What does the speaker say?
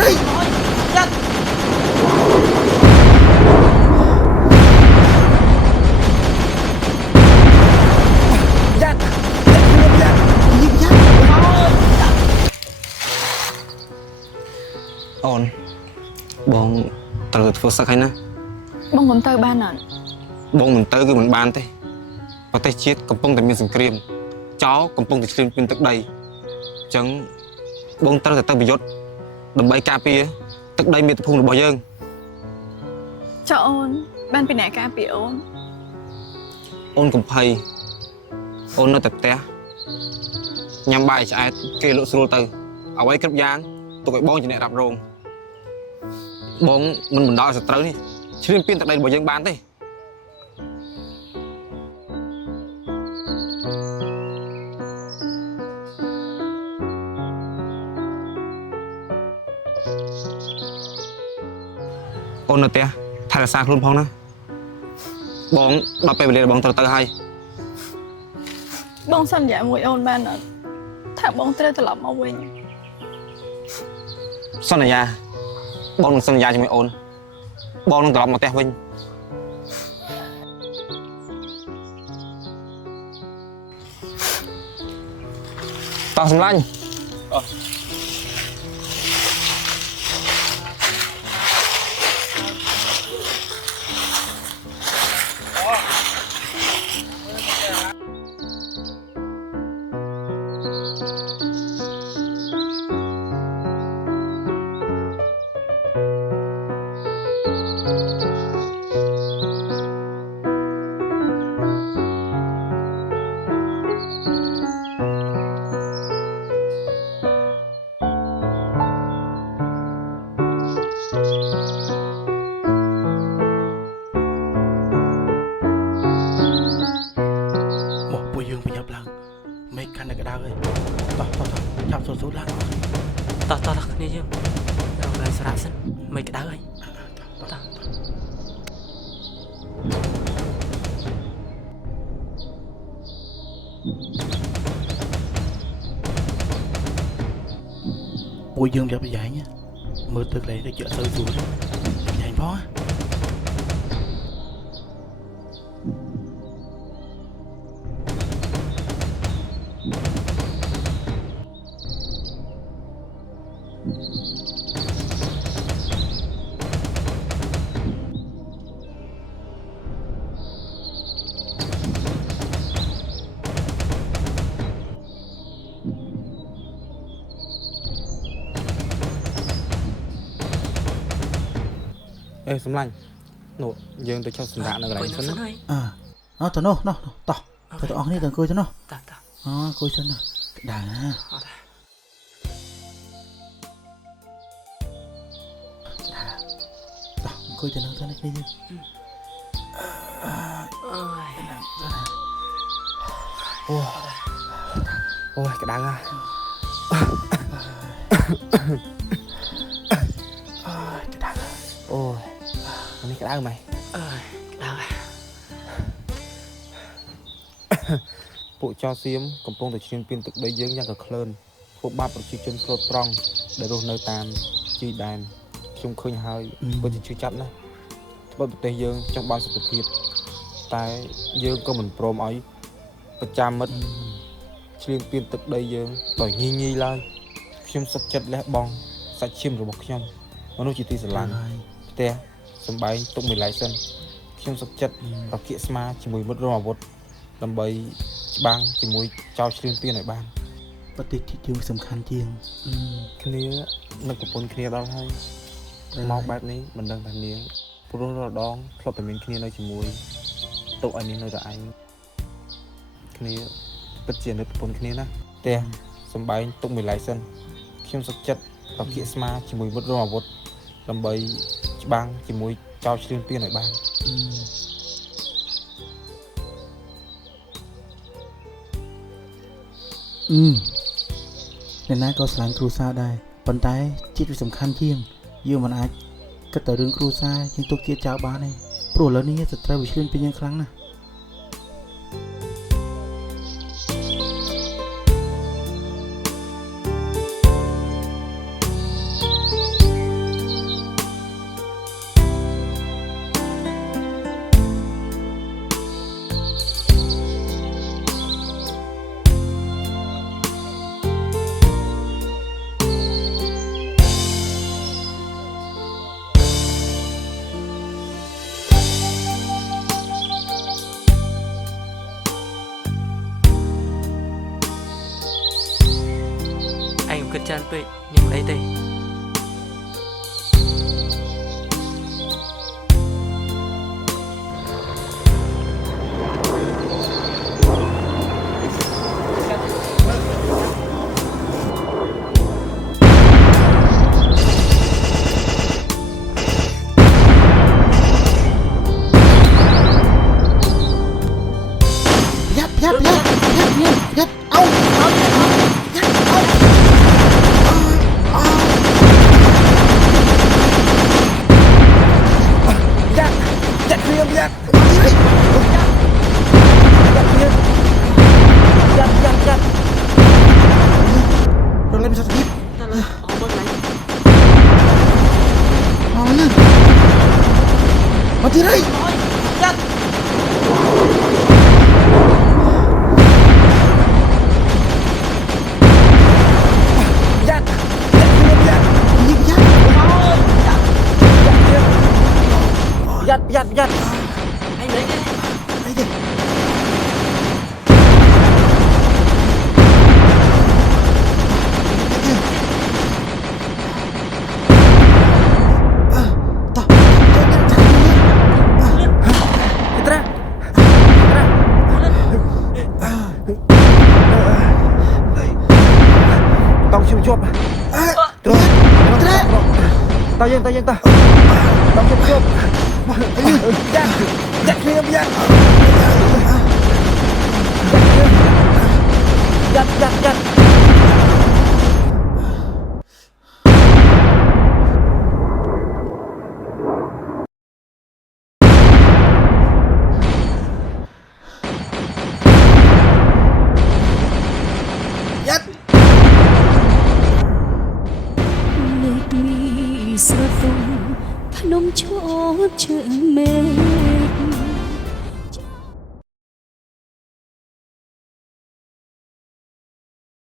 đây Nhật Nhật ổn bông tao được sắc hay nè bông muốn tới ban à bông mình tới cứ mình ban thế và tay chết cầm bông tại miền sừng kềm chó cầm bông tại trên miền tức đầy chẳng bông tao tại tao bị dốt đầm bay cà phê tức đây miền tập hùng được bao nhiêu cho ôn ban bị nẻ ca bị ôn cầm phay ôn nó tập té nhằm bài chạy kê lộ sưu từ ở ấy cấp giang tụi cái bông chỉ nè đạp rồng bông mình đòi sẽ tới đi chứ liên pin tại đây bao nhiêu bán thế ôn nó té thay là sang luôn phong đó bóng đậpไปเลยบองตะให้ บองสัญญาหมวยโอนบ้านน่ะถ้าบองจะได้ตลอดมาเว้ย สัญญาบองสัญญาจะไม่โอนบองต้องตลอดมาแต่วิ่งต่อสำลังនេះយើងរកឲ្យស្រាក់សិនមិនក្តៅអីតោះពួកយើងយកប្រយែងមើលទឹកលេទៅជាអត់សូវស្រួលប្រយែងផងสำลังหนูยืนตัวชอบสัญญาในอะไรฉันnó tao nó tao tao ăn đi tao coi cho nó ta coi cho nó đàn tao coi cho nó tao đi đi ôi cái đắng à ôiนี่ก็ได้ไหมได้ ពួកចោសៀមកំពុងតែឈានពីទឹកដីយើងយ៉ាងកក្លឿនពួកបាបប្រជាជនស្លូតត្រង់ដែលរស់នៅតាមជីដែនខ្ញុំឃើញហើយពិតជាជឿចាប់ណាស់ត្បិតប្រទេសយើងចង់បានសន្តិភាពតែយើងក៏មិនព្រមឲ្យប្រចាំមិត្តឈ្លានពានទឹកដីយើងដោយងាយឡើយខ្ញុំសុខចិត្តលះបង់សាច់ឈាមរបស់ខ្ញុំមនុស្សជាទីស្រឡាញ់ផ្ទះសំបែងទុកមួយឡែកសិនខ្ញុំសុខចិត្តប្រគៀកស្មាជាមួយមិត្តរួមអាវុធដើម្បីច្បាំងជាមួយចោលឈ្លានពានឲ្យបានប្រទេសទីយើងសំខាន់ជាងគ្នានឹកប្រពន្ធគ្នាដល់ហើយមកបែបនេះមិនដឹងថានាងព្រោះរាល់ដងធ្លាប់តែមានគ្នានៅជាមួយទុកឲ្យនាងនៅតែឯងគ្នាពិតជានឹកប្រពន្ធគ្នាណាផ្ទះសំបែងទុកមួយឡែកសិនខ្ញុំសុខចិត្តប្រគៀកស្មាជាមួយមិត្តរួមអាវុធដើម្បីច្បាំងជាមួយចោលឈ្លានពានឲ្យបានអ្នកណាក៏ស្រឡាញ់គ្រួសារដែរប៉ុន្តែជាតិវាសំខាន់ជាងយើងមិនអាចគិតតែរឿងគ្រួសារយើងទុកជាតិចោលបានទេព្រោះឥឡូវនេះសត្រូវវាឈ្លានពានយ៉ាងខ្លាំងណាស់ ច្រើនពេកនាងអីទេยัดเอายัดเอายัดเคลียร์ยัดเราเล่นสถิต តើលើអស់មើលឡើង มาเลยมาที่ไร យ៉ាត់ ยัดเคลียร์ยัด ยิงยัด ยัด អីលេងទេ ไอ้เด็ก Petra ต้องชิมชบตัวตายังตาต้องชิมชบยัดเคลียร์ยัดยัด លេខមីស្រទំភ្នំឈោតឈើមេ